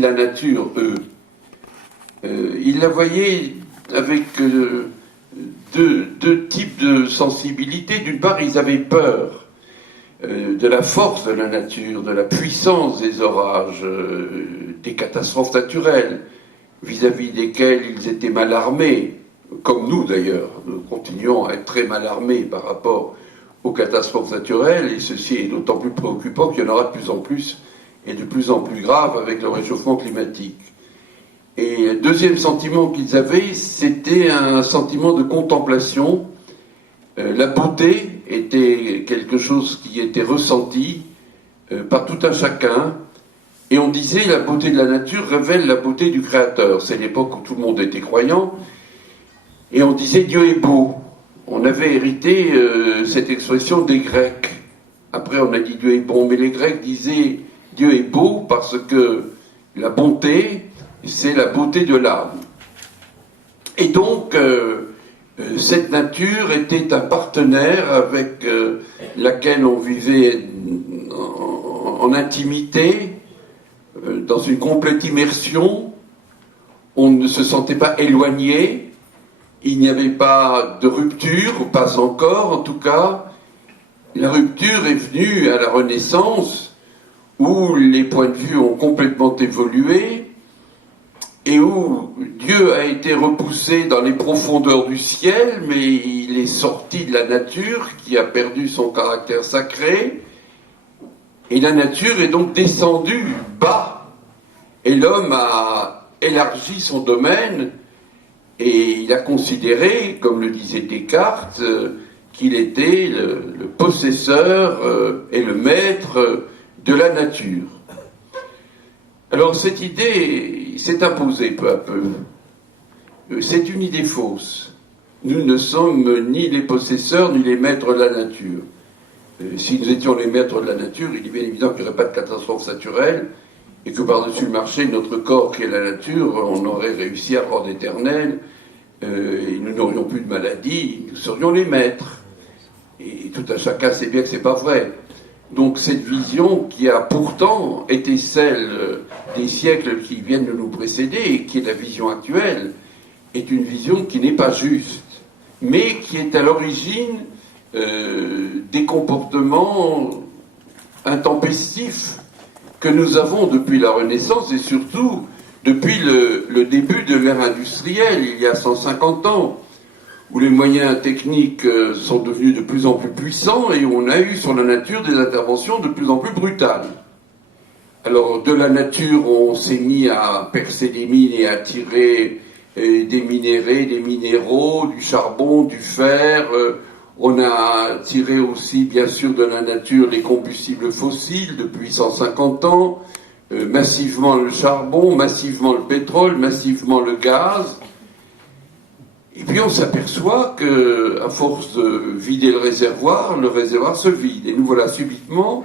la nature, eux. Ils la voyaient avec deux types de sensibilité. D'une part, ils avaient peur de la force de la nature, de la puissance des orages, des catastrophes naturelles, vis-à-vis desquelles ils étaient mal armés, comme nous d'ailleurs. Nous continuons à être très mal armés par rapport aux catastrophes naturelles, et ceci est d'autant plus préoccupant qu'il y en aura de plus en plus, et de plus en plus grave avec le réchauffement climatique. Et le deuxième sentiment qu'ils avaient, c'était un sentiment de contemplation. La beauté était quelque chose qui était ressenti par tout un chacun. Et on disait, la beauté de la nature révèle la beauté du Créateur. C'est l'époque où tout le monde était croyant. Et on disait, Dieu est beau. On avait hérité cette expression des Grecs. Après, on a dit Dieu est bon. Mais les Grecs disaient, Dieu est beau parce que la bonté, c'est la beauté de l'âme. Et donc, cette nature était un partenaire avec laquelle on vivait en intimité, dans une complète immersion. On ne se sentait pas éloigné, il n'y avait pas de rupture, pas encore en tout cas. La rupture est venue à la Renaissance, où les points de vue ont complètement évolué, et où Dieu a été repoussé dans les profondeurs du ciel, mais il est sorti de la nature, qui a perdu son caractère sacré, et la nature est donc descendue bas, et l'homme a élargi son domaine, et il a considéré, comme le disait Descartes, qu'il était le possesseur et le maître de la nature. Alors cette idée s'est imposée peu à peu. C'est une idée fausse. Nous ne sommes ni les possesseurs ni les maîtres de la nature. Si nous étions les maîtres de la nature, il est bien évident qu'il n'y aurait pas de catastrophe naturelle et que par-dessus le marché, notre corps qui est la nature, on aurait réussi à rendre éternel et nous n'aurions plus de maladies, nous serions les maîtres. Et tout un chacun sait bien que c'est pas vrai. Donc cette vision qui a pourtant été celle des siècles qui viennent de nous précéder et qui est la vision actuelle, est une vision qui n'est pas juste, mais qui est à l'origine des comportements intempestifs que nous avons depuis la Renaissance et surtout depuis le début de l'ère industrielle, il y a 150 ans, où les moyens techniques sont devenus de plus en plus puissants et où on a eu sur la nature des interventions de plus en plus brutales. Alors de la nature, on s'est mis à percer des mines et à tirer des minéraux, des minéraux, du charbon, du fer. On a tiré aussi, bien sûr, de la nature les combustibles fossiles depuis 150 ans, massivement le charbon, massivement le pétrole, massivement le gaz. Et puis on s'aperçoit qu'à force de vider le réservoir se vide. Et nous voilà subitement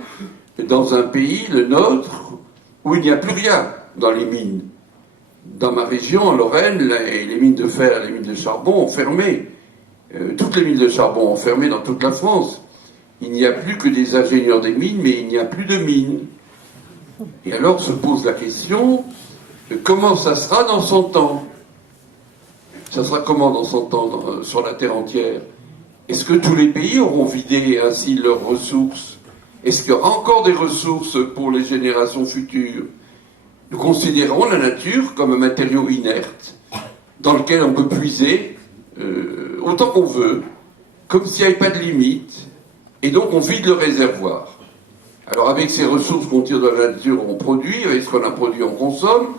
dans un pays, le nôtre, où il n'y a plus rien dans les mines. Dans ma région, en Lorraine, les mines de fer et les mines de charbon ont fermé. Toutes les mines de charbon ont fermé dans toute la France. Il n'y a plus que des ingénieurs des mines, mais il n'y a plus de mines. Et alors se pose la question, comment ça sera dans 100 ans ? Ça sera comment dans 100 ans sur la Terre entière ? Est-ce que tous les pays auront vidé ainsi leurs ressources ? Est-ce qu'il y aura encore des ressources pour les générations futures ? Nous considérons la nature comme un matériau inerte dans lequel on peut puiser autant qu'on veut, comme s'il n'y avait pas de limite, et donc on vide le réservoir. Alors avec ces ressources qu'on tire de la nature, on produit, avec ce qu'on a produit, on consomme,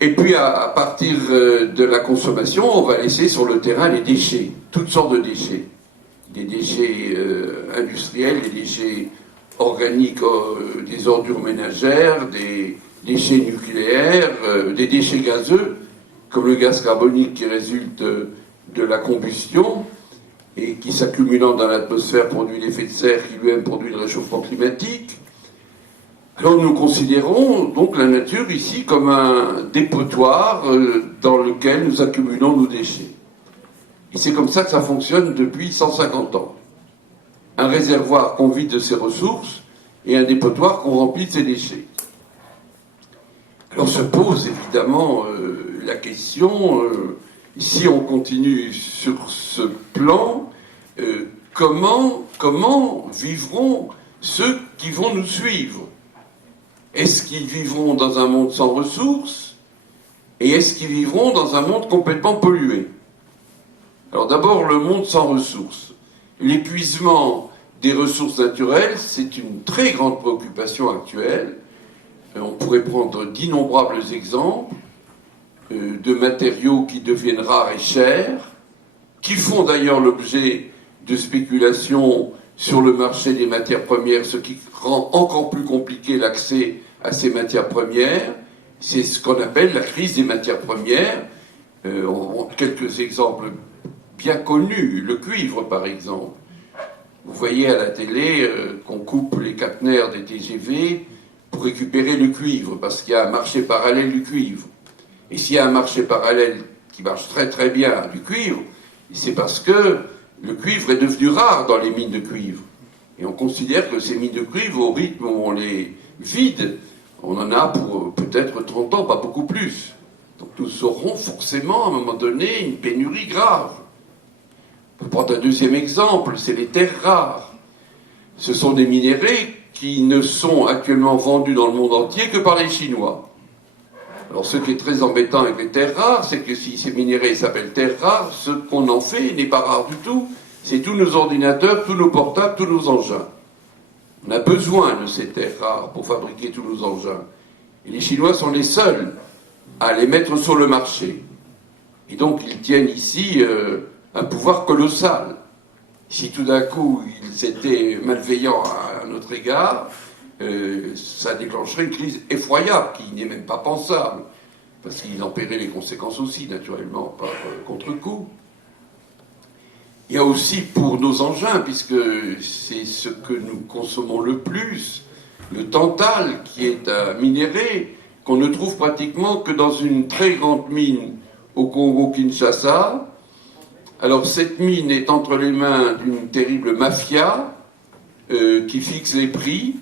et puis à partir de la consommation, on va laisser sur le terrain les déchets, toutes sortes de déchets. Des déchets industriels, des déchets organiques, des ordures ménagères, des déchets nucléaires, des déchets gazeux, comme le gaz carbonique qui résulte de la combustion et qui, s'accumulant dans l'atmosphère, produit l'effet de serre qui lui-même produit le réchauffement climatique. Alors nous considérons donc la nature ici comme un dépotoir dans lequel nous accumulons nos déchets. Et c'est comme ça que ça fonctionne depuis 150 ans. Un réservoir qu'on vide de ses ressources et un dépotoir qu'on remplit de ses déchets. Alors se pose évidemment la question, si on continue sur ce plan, comment vivront ceux qui vont nous suivre? Est-ce qu'ils vivront dans un monde sans ressources? Et est-ce qu'ils vivront dans un monde complètement pollué? Alors d'abord, le monde sans ressources. L'épuisement des ressources naturelles, c'est une très grande préoccupation actuelle. On pourrait prendre d'innombrables exemples de matériaux qui deviennent rares et chers, qui font d'ailleurs l'objet de spéculations sur le marché des matières premières, ce qui rend encore plus compliqué l'accès à ces matières premières. C'est ce qu'on appelle la crise des matières premières. Quelques exemples bien connus, le cuivre par exemple. Vous voyez à la télé qu'on coupe les caténaires des TGV pour récupérer le cuivre, parce qu'il y a un marché parallèle du cuivre. Et s'il y a un marché parallèle qui marche très très bien du cuivre, c'est parce que le cuivre est devenu rare dans les mines de cuivre. Et on considère que ces mines de cuivre, au rythme où on les vide, on en a pour peut-être 30 ans, pas beaucoup plus. Donc nous aurons forcément à un moment donné une pénurie grave. On peut prendre un deuxième exemple, c'est les terres rares. Ce sont des minéraux qui ne sont actuellement vendus dans le monde entier que par les Chinois. Alors ce qui est très embêtant avec les terres rares, c'est que si ces minéraux s'appellent terres rares, ce qu'on en fait n'est pas rare du tout. C'est tous nos ordinateurs, tous nos portables, tous nos engins. On a besoin de ces terres rares pour fabriquer tous nos engins. Et les Chinois sont les seuls à les mettre sur le marché. Et donc ils tiennent ici un pouvoir colossal. Si tout d'un coup ils étaient malveillants à notre égard, ça déclencherait une crise effroyable qui n'est même pas pensable, parce qu'ils en paieraient les conséquences aussi, naturellement, par contre-coup. Il y a aussi pour nos engins, puisque c'est ce que nous consommons le plus, le tantal, qui est un minerai qu'on ne trouve pratiquement que dans une très grande mine au Congo-Kinshasa. Alors cette mine est entre les mains d'une terrible mafia qui fixe les prix,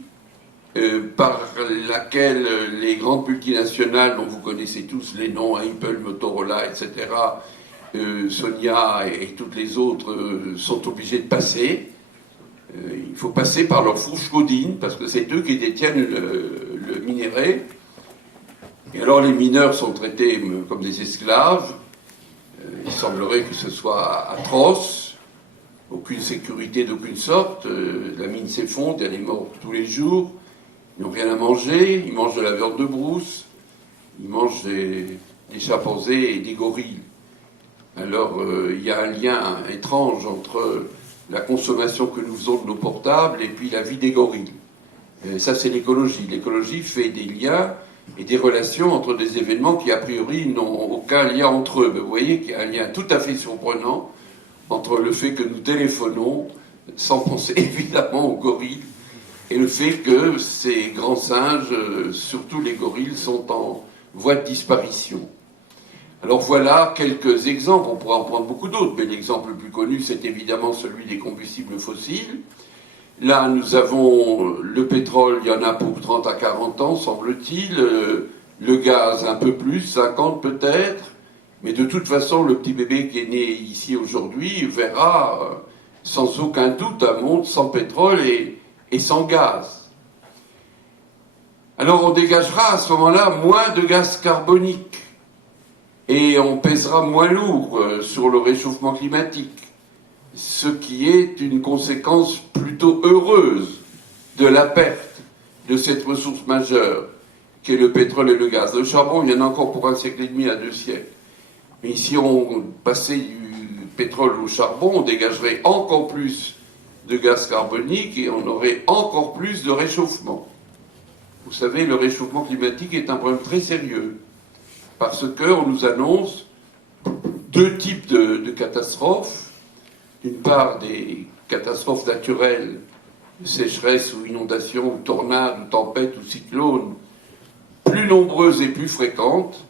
par laquelle les grandes multinationales, dont vous connaissez tous les noms, Apple, Motorola, etc., Sonia et toutes les autres sont obligés de passer. Il faut passer par leur fourche codine, parce que c'est eux qui détiennent le minerai. Et alors les mineurs sont traités comme des esclaves. Il semblerait que ce soit atroce, aucune sécurité d'aucune sorte. La mine s'effondre, il y a des morts tous les jours. Ils n'ont rien à manger, ils mangent de la viande de brousse, ils mangent des chimpanzés et des gorilles. Alors il y a un lien étrange entre la consommation que nous faisons de nos portables et puis la vie des gorilles. Et ça, c'est l'écologie. L'écologie fait des liens et des relations entre des événements qui, a priori, n'ont aucun lien entre eux. Mais vous voyez qu'il y a un lien tout à fait surprenant entre le fait que nous téléphonons, sans penser évidemment aux gorilles, et le fait que ces grands singes, surtout les gorilles, sont en voie de disparition. Alors voilà quelques exemples, on pourrait en prendre beaucoup d'autres, mais l'exemple le plus connu, c'est évidemment celui des combustibles fossiles. Là, nous avons le pétrole, il y en a pour 30 à 40 ans, semble-t-il. Le gaz, un peu plus, 50 peut-être. Mais de toute façon, le petit bébé qui est né ici aujourd'hui verra, sans aucun doute, un monde sans pétrole et sans gaz. Alors on dégagera à ce moment-là moins de gaz carbonique. Et on pèsera moins lourd sur le réchauffement climatique. Ce qui est une conséquence plutôt heureuse de la perte de cette ressource majeure qu'est le pétrole et le gaz. Le charbon, il y en a encore pour 1 siècle et demi à 2 siècles. Mais si on passait du pétrole au charbon, on dégagerait encore plus de gaz carbonique et on aurait encore plus de réchauffement. Vous savez, le réchauffement climatique est un problème très sérieux parce qu'on nous annonce 2 types de catastrophes. D'une part, des catastrophes naturelles, sécheresse ou inondations, ou tornades, ou tempêtes, ou cyclones, plus nombreuses et plus fréquentes.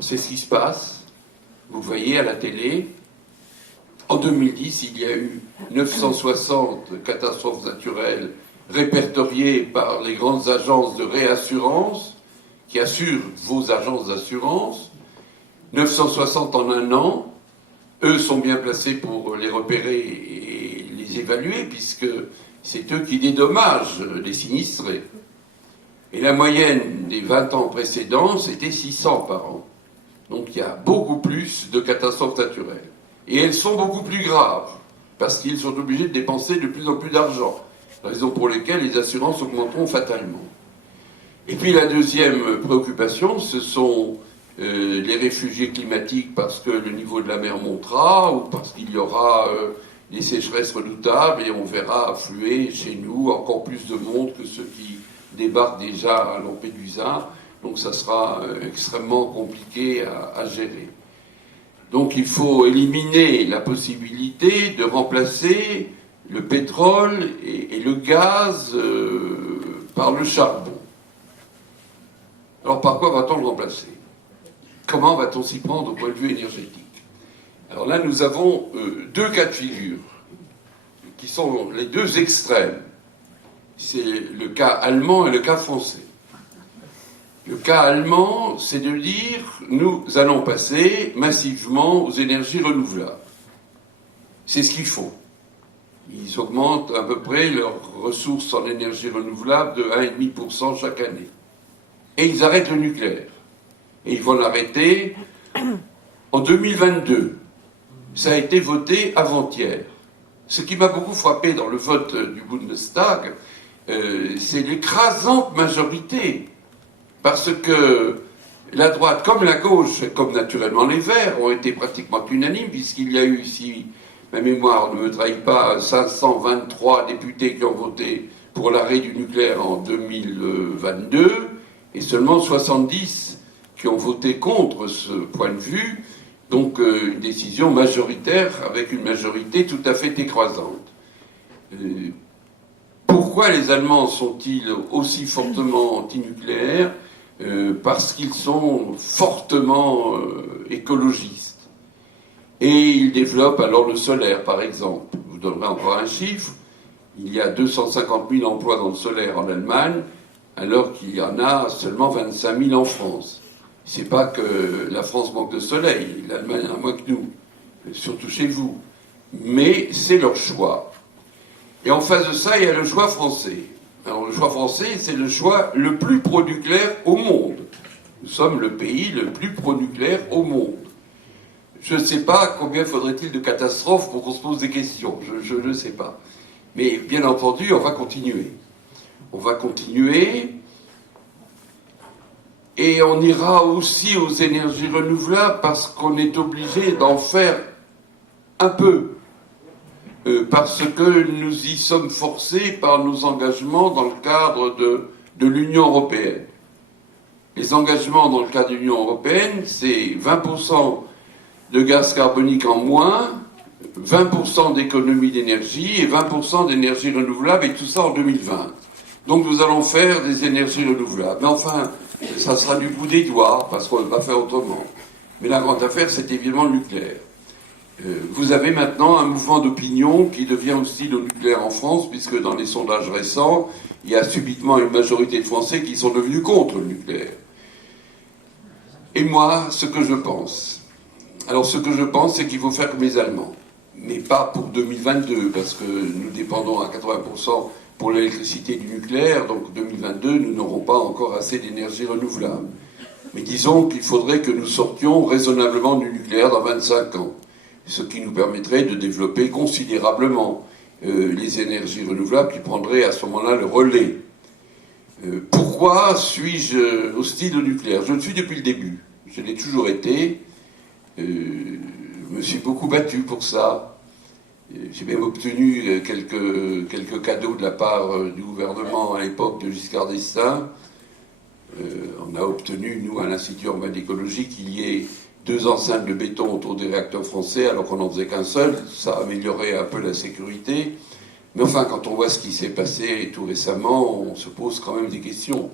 C'est ce qui se passe. Vous voyez à la télé, en 2010, il y a eu 960 catastrophes naturelles répertoriées par les grandes agences de réassurance qui assurent vos agences d'assurance, 960 en un an. Eux sont bien placés pour les repérer et les évaluer, puisque c'est eux qui dédommagent les sinistrés. Et la moyenne des 20 ans précédents, c'était 600 par an. Donc il y a beaucoup plus de catastrophes naturelles. Et elles sont beaucoup plus graves, parce qu'ils sont obligés de dépenser de plus en plus d'argent, raison pour laquelle les assurances augmenteront fatalement. Et puis la deuxième préoccupation, ce sont les réfugiés climatiques, parce que le niveau de la mer montera, ou parce qu'il y aura des sécheresses redoutables, et on verra affluer chez nous encore plus de monde que ceux qui débarquent déjà à Lampedusa. Donc ça sera extrêmement compliqué à gérer. Donc il faut éliminer la possibilité de remplacer le pétrole et le gaz par le charbon. Alors par quoi va-t-on le remplacer? Comment va-t-on s'y prendre au point de vue énergétique? Alors là, nous avons deux cas de figure, qui sont les deux extrêmes. C'est le cas allemand et le cas français. Le cas allemand, c'est de dire, nous allons passer massivement aux énergies renouvelables. C'est ce qu'il faut. Ils augmentent à peu près leurs ressources en énergie renouvelable de 1,5% chaque année. Et ils arrêtent le nucléaire. Et ils vont l'arrêter en 2022. Ça a été voté avant-hier. Ce qui m'a beaucoup frappé dans le vote du Bundestag, c'est l'écrasante majorité. Parce que la droite, comme la gauche, comme naturellement les Verts, ont été pratiquement unanimes, puisqu'il y a eu, si ma mémoire ne me trahit pas, 523 députés qui ont voté pour l'arrêt du nucléaire en 2022, et seulement 70 qui ont voté contre ce point de vue, donc une décision majoritaire avec une majorité tout à fait écrasante. Pourquoi les Allemands sont-ils aussi fortement antinucléaires? Parce qu'ils sont fortement écologistes. Et ils développent alors le solaire, par exemple. Je vous donnerai encore un chiffre. Il y a 250 000 emplois dans le solaire en Allemagne, alors qu'il y en a seulement 25 000 en France. C'est pas que la France manque de soleil, l'Allemagne en a moins que nous, surtout chez vous. Mais c'est leur choix. Et en face de ça, il y a le choix français. Alors le choix français, c'est le choix le plus pro-nucléaire au monde. Nous sommes le pays le plus pro-nucléaire au monde. Je ne sais pas combien faudrait-il de catastrophes pour qu'on se pose des questions. Je ne sais pas. Mais bien entendu, on va continuer. On va continuer. Et on ira aussi aux énergies renouvelables parce qu'on est obligé d'en faire un peu. Parce que nous y sommes forcés par nos engagements dans le cadre de l'Union européenne. Les engagements dans le cadre de l'Union européenne, c'est 20% de gaz carbonique en moins, 20% d'économie d'énergie et 20% d'énergie renouvelable, et tout ça en 2020. Donc nous allons faire des énergies renouvelables. Mais enfin, ça sera du bout des doigts, parce qu'on ne va pas faire autrement. Mais la grande affaire, c'est évidemment le nucléaire. Vous avez maintenant un mouvement d'opinion qui devient hostile au nucléaire en France, puisque dans les sondages récents, il y a subitement une majorité de Français qui sont devenus contre le nucléaire. Et moi, ce que je pense, c'est qu'il faut faire comme les Allemands, mais pas pour 2022, parce que nous dépendons à 80% pour l'électricité du nucléaire, donc 2022, nous n'aurons pas encore assez d'énergie renouvelable. Mais disons qu'il faudrait que nous sortions raisonnablement du nucléaire dans 25 ans, ce qui nous permettrait de développer considérablement les énergies renouvelables qui prendraient à ce moment-là le relais. Pourquoi suis-je hostile au nucléaire? Je le suis depuis le début. Je l'ai toujours été. Je me suis beaucoup battu pour ça. J'ai même obtenu quelques cadeaux de la part du gouvernement à l'époque de Giscard d'Estaing. On a obtenu, nous, à l'Institut urbain d'écologie, qu'il y ait 2 enceintes de béton autour des réacteurs français, alors qu'on n'en faisait qu'un seul. Ça améliorait un peu la sécurité. Mais enfin, quand on voit ce qui s'est passé tout récemment, on se pose quand même des questions.